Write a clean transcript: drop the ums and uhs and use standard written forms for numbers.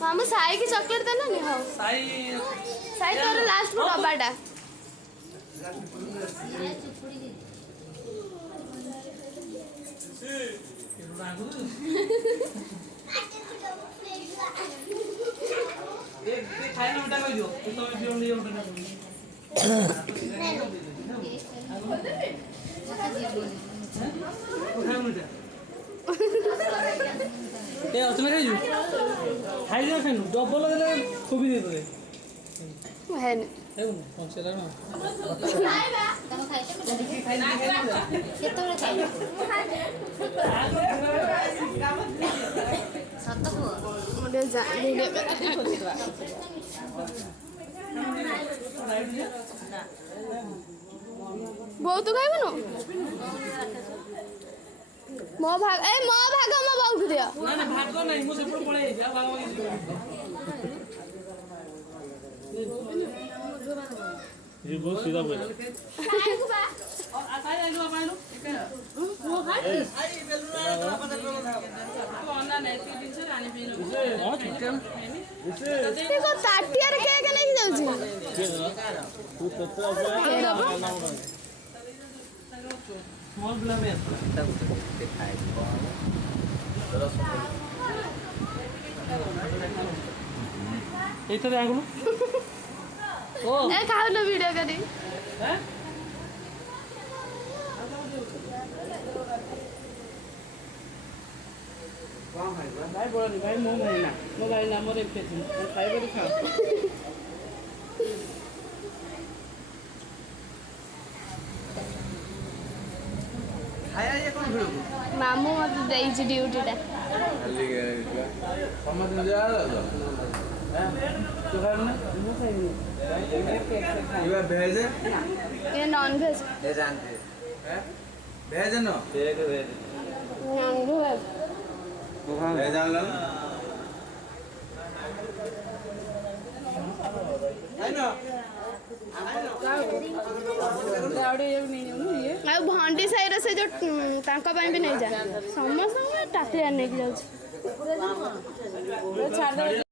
मामू साई की चॉकलेट देना नहीं हो साई साई तोर लास्ट में डब्बाटा खाना उठा कर दियो तो भी ओनली उठा ए तुम्हें रे खाई दियो खानु डबल देले खूबी दे दे है न है न पहुंचला ना तम खाइते केतोरे खाइ सत हो मुझे जा वीडियो बहुत खाइब न मो भाग मो बहुत दिया ना ना भाग नहीं मुझे पूरा पड़े जा भाग ये बहुत सीधा बोल और आसाई आलू आलू वो खाई आई बेलुना तो अन्ना ने तू दिन से रानी पीनो हां चिकन देखो ताटिया रे के नहीं जाउची तू तत्रा स्मॉल ब्ला में खाए ये तो आगुलो ओ ए खाओ ना वीडियो करी हैं भाई बोला नहीं भाई मोबाइल ना मोर एक पेज खाई बोली खा खाया ये कौन भिड़ो मामू मत देई ड्यूटी टा खाली समझ में जा रहा था तो खाना वो खाएंगे ये भेज है ये नॉन वेज ये जानते हैं भेज है ना भेज नॉन वेज भेज जान लो है ना भंडी साइड से जो तांका ପାଇଁ भी नहीं जा समस्त टाटिया नहीं जाଉଛି